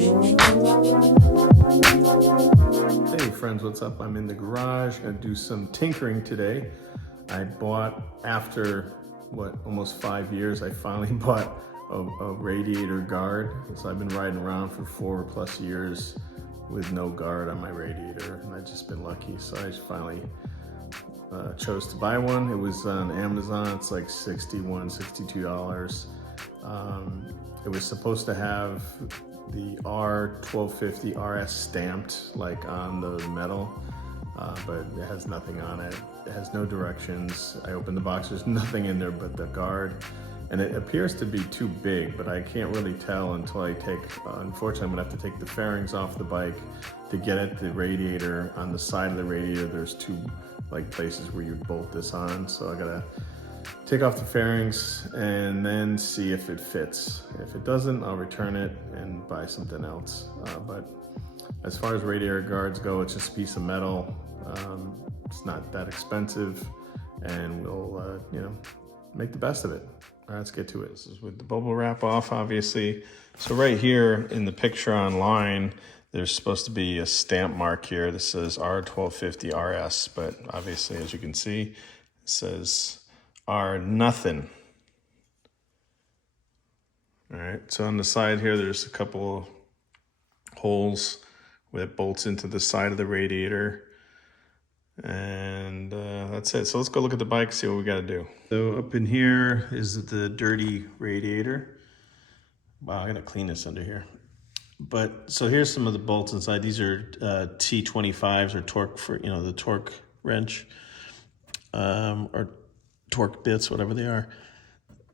Hey friends, what's up? I'm in the garage, gonna do some tinkering today. I bought, after almost 5 years, I finally bought a radiator guard. So I've been riding around for 4+ years with no guard on my radiator, and I've just been lucky. So I just finally chose to buy one. It was on Amazon. It's like $61, $62. It was supposed to have the R1250 RS stamped like on the metal, but it has nothing on it. It has no directions. I opened the box, there's nothing in there but the guard. And it appears to be too big, but I can't really tell until I take, unfortunately I'm gonna have to take the fairings off the bike to get at the radiator. On the side of the radiator, there's two places where you bolt this on. So I gotta take off the fairings and then see if it fits. If it doesn't, I'll return it and buy something else. But as far as radiator guards go, it's just a piece of metal. It's not that expensive, and we'll make the best of it. All right, let's get to it. This is with the bubble wrap off, obviously. So right here in the picture online, there's supposed to be a stamp mark here that says R1250 RS, but obviously, as you can see, it says R nothing. All right, so on the side here, there's a couple holes where it bolts into the side of the radiator. And that's it. So let's go look at the bike, see what we gotta do. So up in here is the dirty radiator. Wow, I gotta clean this under here. But so here's some of the bolts inside. These are T25s, or torque for, the torque wrench, or torque bits, whatever they are.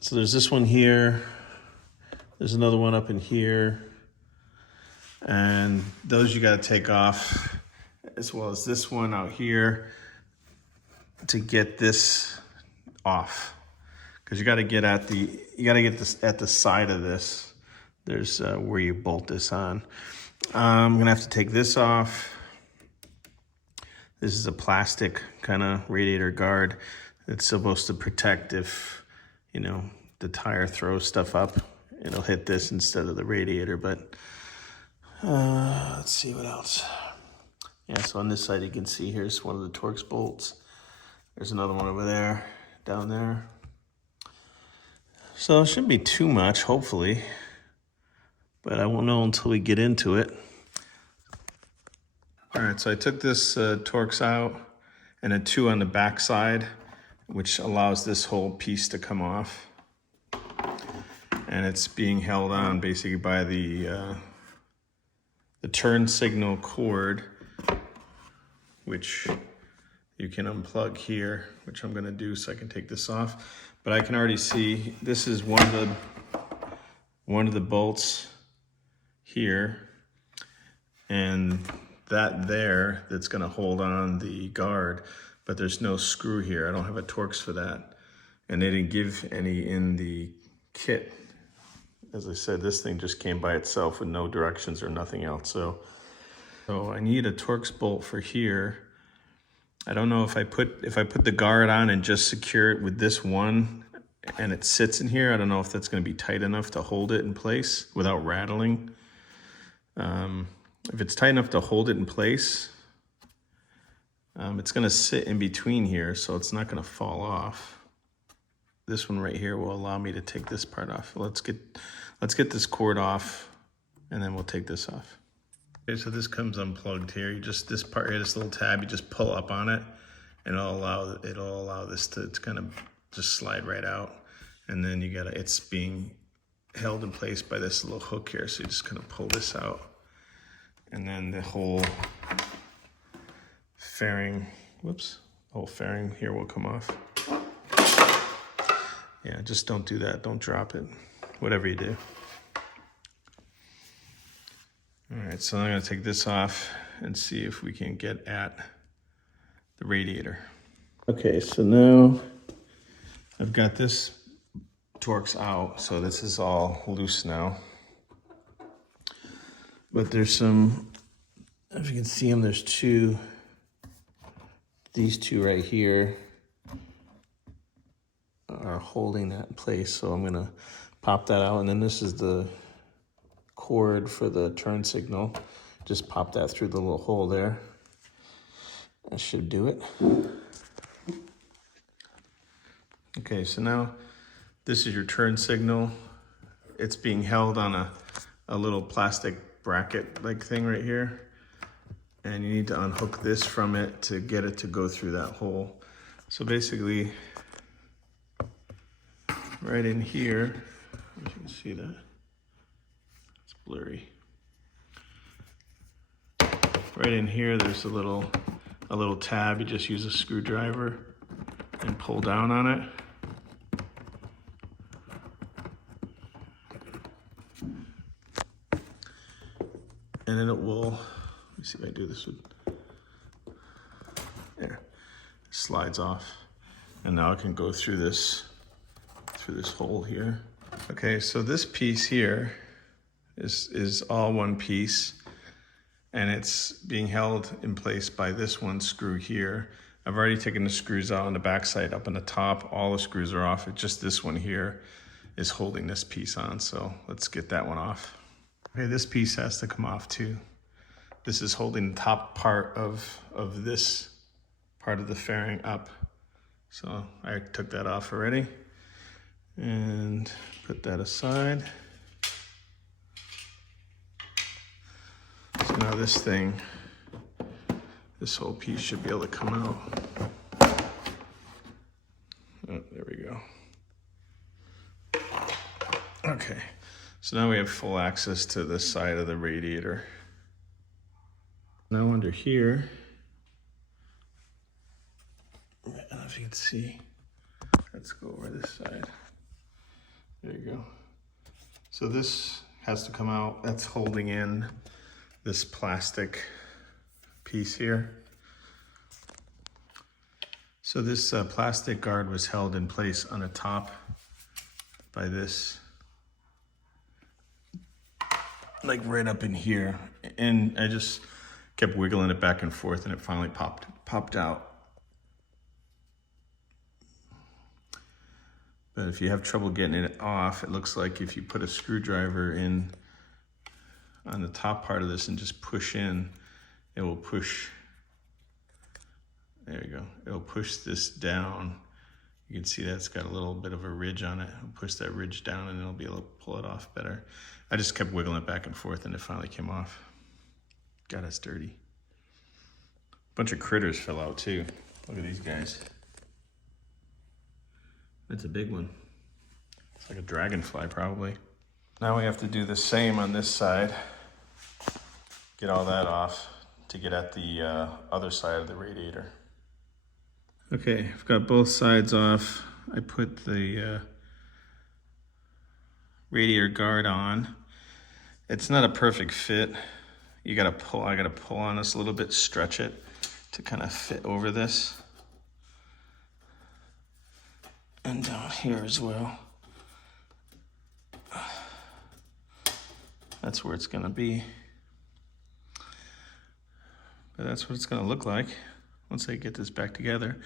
So there's this one here. There's another one up in here. And those you gotta take off, as well as this one out here, to get this off. Because you gotta get this at the side of this. There's where you bolt this on. I'm gonna have to take this off. This is a plastic kind of radiator guard. It's supposed to protect if, the tire throws stuff up, it'll hit this instead of the radiator. But let's see what else. Yeah, so on this side you can see here's one of the Torx bolts. There's another one over there, down there. So it shouldn't be too much, hopefully, but I won't know until we get into it. All right, so I took this Torx out, and a 2 on the back side, which allows this whole piece to come off. And it's being held on basically by the turn signal cord, which you can unplug here, which I'm gonna do so I can take this off. But I can already see this is one of the bolts here, and that's gonna hold on the guard, but there's no screw here. I don't have a Torx for that. And they didn't give any in the kit. As I said, this thing just came by itself with no directions or nothing else. So I need a Torx bolt for here. I don't know if I put the guard on and just secure it with this one and it sits in here. I don't know if that's gonna be tight enough to hold it in place without rattling. If it's tight enough to hold it in place, it's gonna sit in between here, so it's not gonna fall off. This one right here will allow me to take this part off. Let's get this cord off, and then we'll take this off. Okay, so this comes unplugged here. This part here, this little tab, you just pull up on it, and it'll allow this to kind of just slide right out. And then it's being held in place by this little hook here, so you just kind of pull this out. And then the whole fairing, the whole fairing here will come off. Yeah, just don't do that. Don't drop it, whatever you do. All right, so I'm gonna take this off and see if we can get at the radiator. Okay, so now I've got this Torx out, so this is all loose now. But there's some, if you can see them, there's these two right here are holding that in place. So I'm gonna pop that out, and then this is the cord for the turn signal. Just pop that through the little hole there. That should do it. Okay, so now this is your turn signal. It's being held on a little plastic bracket like thing right here. And you need to unhook this from it to get it to go through that hole. So basically, right in here, if you can see that, it's blurry. Right in here, there's a little tab. You just use a screwdriver and pull down on it. And then it will, let me see if I do this with, there, it slides off. And now I can go through this hole here. Okay, so this piece here is all one piece, and it's being held in place by this one screw here. I've already taken the screws out on the backside. Up on the top, all the screws are off. It's just this one here is holding this piece on, so let's get that one off. Okay, this piece has to come off too. This is holding the top part of this part of the fairing up. So I took that off already and put that aside. So now this whole piece should be able to come out. Oh, there we go. Okay, so now we have full access to this side of the radiator. Now under here, I don't know if you can see. Let's go over this side. There you go. So this has to come out. That's holding in this plastic piece here. So this plastic guard was held in place on the top by this, like right up in here. And I just kept wiggling it back and forth, and it finally popped out. But if you have trouble getting it off, it looks like if you put a screwdriver in on the top part of this and just push in, it will push, there you go, it'll push this down. You can see that's got a little bit of a ridge on it. I'll push that ridge down and it'll be able to pull it off better. I just kept wiggling it back and forth and it finally came off. God, it's dirty. Bunch of critters fell out too. Look at these guys. That's a big one. It's like a dragonfly probably. Now we have to do the same on this side. Get all that off to get at the other side of the radiator. Okay, I've got both sides off. I put the radiator guard on. It's not a perfect fit. You gotta pull, I gotta pull on this a little bit, stretch it to kind of fit over this. And down here as well. That's where it's gonna be. But that's what it's gonna look like once I get this back together.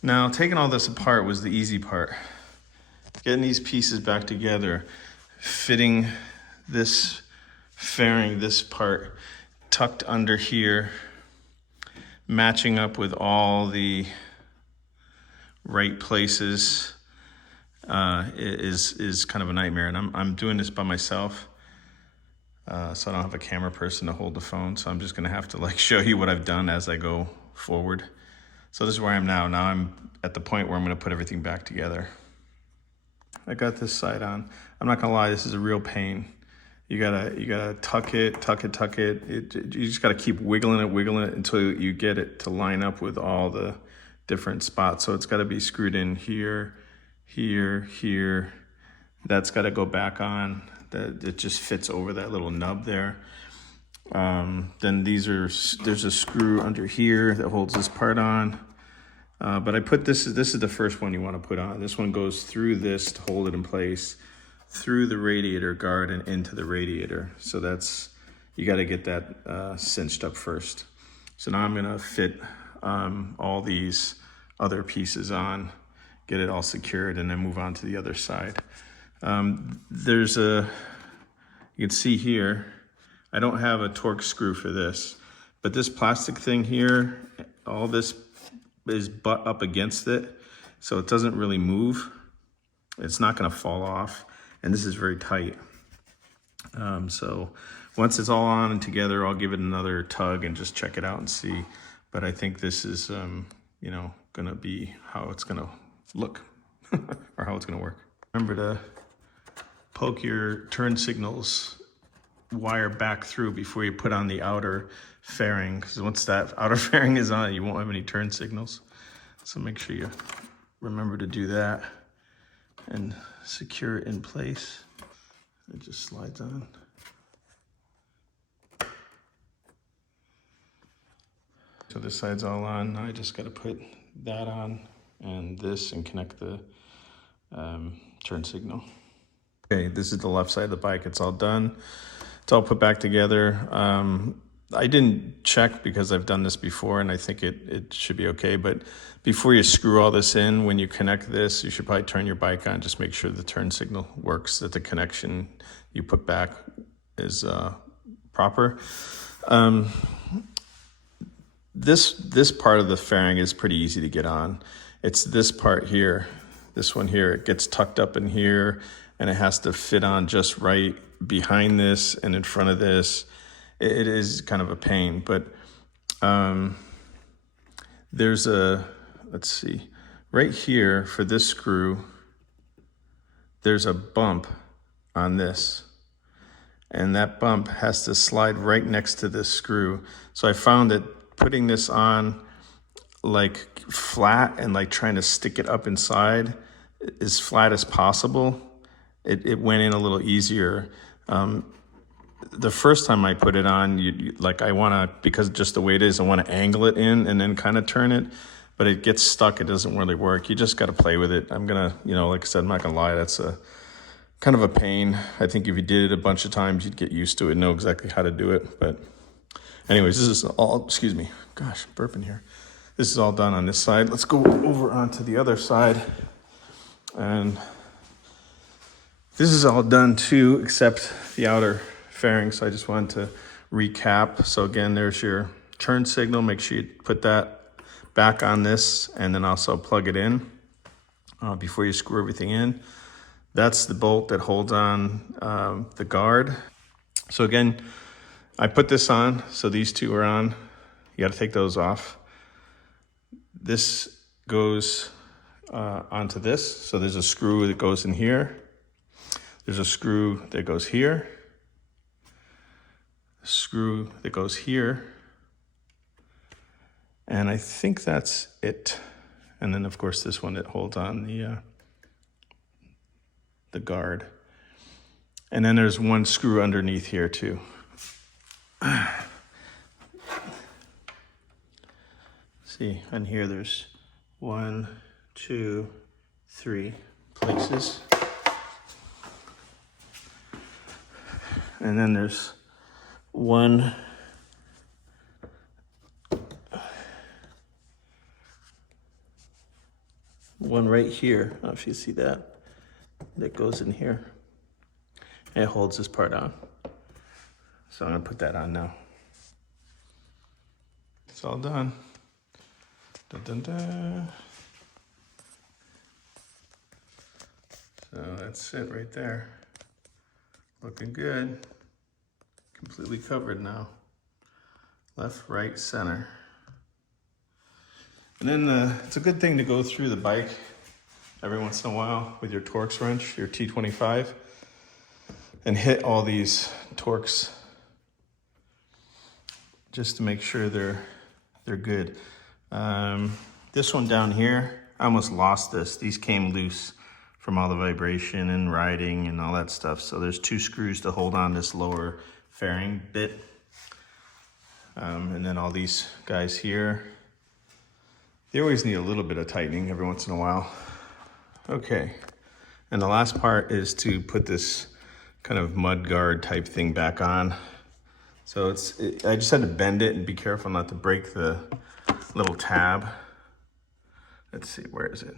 Now, taking all this apart was the easy part. Getting these pieces back together, fitting this fairing, this part tucked under here, matching up with all the right places is kind of a nightmare. And I'm doing this by myself. So I don't have a camera person to hold the phone. So I'm just gonna have to like show you what I've done as I go forward. So this is where I am now. Now I'm at the point where I'm gonna put everything back together. I got this side on. I'm not gonna lie, this is a real pain. You gotta tuck it. You just gotta keep wiggling it until you get it to line up with all the different spots. So it's gotta be screwed in here, here, here. That's gotta go back on. That it just fits over that little nub there. Then there's a screw under here that holds this part on. But I put this is the first one you want to put on. This one goes through this to hold it in place, through the radiator guard and into the radiator. So you got to get that cinched up first. So now I'm gonna fit all these other pieces on, get it all secured, and then move on to the other side. You You can see here, I don't have a torque screw for this, but this plastic thing here, all this is butt up against it, so it doesn't really move. It's not gonna fall off, and this is very tight. So once it's all on and together, I'll give it another tug and just check it out and see. But I think this is, you know, gonna be how it's gonna look or how it's gonna work. Remember to poke your turn signals wire back through before you put on the outer fairing, because once that outer fairing is on, you won't have any turn signals. So make sure you remember to do that and secure it in place. It just slides on. So this side's all on. Now I just got to put that on and this and connect the turn signal. Okay, this is the left side of the bike. It's all done. It's all put back together. I didn't check because I've done this before and I think it should be okay. But before you screw all this in, when you connect this, you should probably turn your bike on. Just make sure the turn signal works, that the connection you put back is proper. This part of the fairing is pretty easy to get on. It's this part here, this one here, it gets tucked up in here and it has to fit on just right behind this and in front of this. It is kind of a pain, but there's a, let's see, right here for this screw, there's a bump on this. And that bump has to slide right next to this screw. So I found that putting this on like flat and like trying to stick it up inside as flat as possible, it went in a little easier. The first time I put it on, like I want to, because just the way it is, I want to angle it in and then kind of turn it, but it gets stuck. It doesn't really work. You just got to play with it. I'm going to, you know, like I said, I'm not going to lie. That's a kind of a pain. I think if you did it a bunch of times, you'd get used to it and know exactly how to do it. But anyways, this is all, excuse me, gosh, burping here. This is all done on this side. Let's go over onto the other side. And this is all done too, except the outer fairing. So I just wanted to recap. So again, there's your turn signal. Make sure you put that back on this and then also plug it in before you screw everything in. That's the bolt that holds on the guard. So again, I put this on, so these two are on. You got to take those off. This goes onto this. So there's a screw that goes in here. There's a screw that goes here. A screw that goes here. And I think that's it. And then of course this one that holds on the guard. And then there's one screw underneath here too. See, on here there's 1, 2, 3 places. And then there's one right here. I don't know if you see that. That goes in here. And it holds this part on. So I'm gonna put that on now. It's all done. Dun, dun, dun. So that's it right there. Looking good. Completely covered now. Left, right, center. And then it's a good thing to go through the bike every once in a while with your Torx wrench, your T25, and hit all these Torx just to make sure they're good. This one down here, I almost lost this. These came loose from all the vibration and riding and all that stuff. So there's 2 screws to hold on this lower fairing bit. And then all these guys here, they always need a little bit of tightening every once in a while. Okay, and the last part is to put this kind of mud guard type thing back on. So I just had to bend it and be careful not to break the little tab. Let's see, where is it?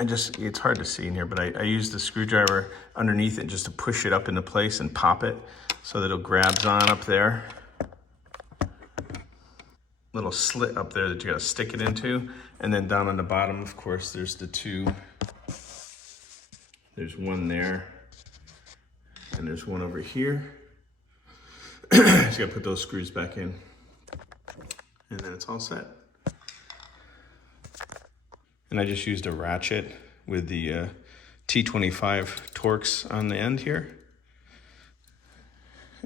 it's hard to see in here, but I used the screwdriver underneath it just to push it up into place and pop it so that it grabs on up there. Little slit up there that you gotta stick it into. And then down on the bottom, of course, there's the two. There's one there, and there's one over here. Just gotta put those screws back in. And then it's all set. And I just used a ratchet with the T25 Torx on the end here.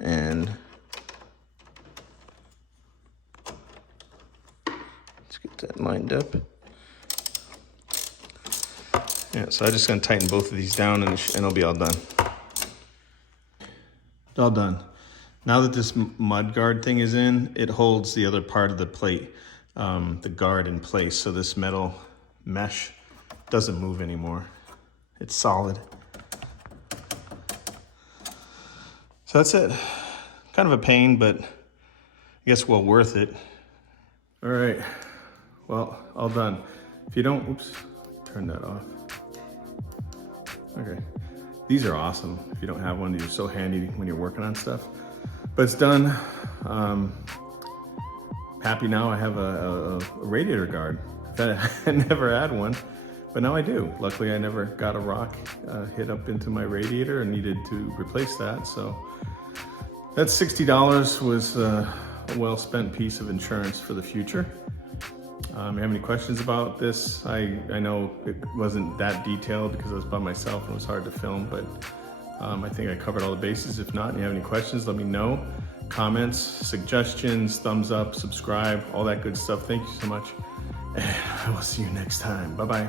And let's get that lined up. Yeah, so I'm just gonna tighten both of these down and it'll be all done. All done. Now that this mud guard thing is in, it holds the other part of the plate, the guard in place. So this metal mesh doesn't move anymore. It's solid. So that's it. Kind of a pain, but I guess well worth it. All right, well, all done. If you don't, oops, turn that off. Okay, these are awesome. If you don't have one, they're so handy when you're working on stuff. But it's done. Happy now I have a radiator guard. I never had one, but now I do. Luckily, I never got a rock hit up into my radiator and needed to replace that. So that $60 was a well-spent piece of insurance for the future. You have any questions about this? I know it wasn't that detailed because I was by myself and it was hard to film, but I think I covered all the bases. If not, and you have any questions, let me know. Comments, suggestions, thumbs up, subscribe, all that good stuff. Thank you so much. And I will see you next time. Bye-bye.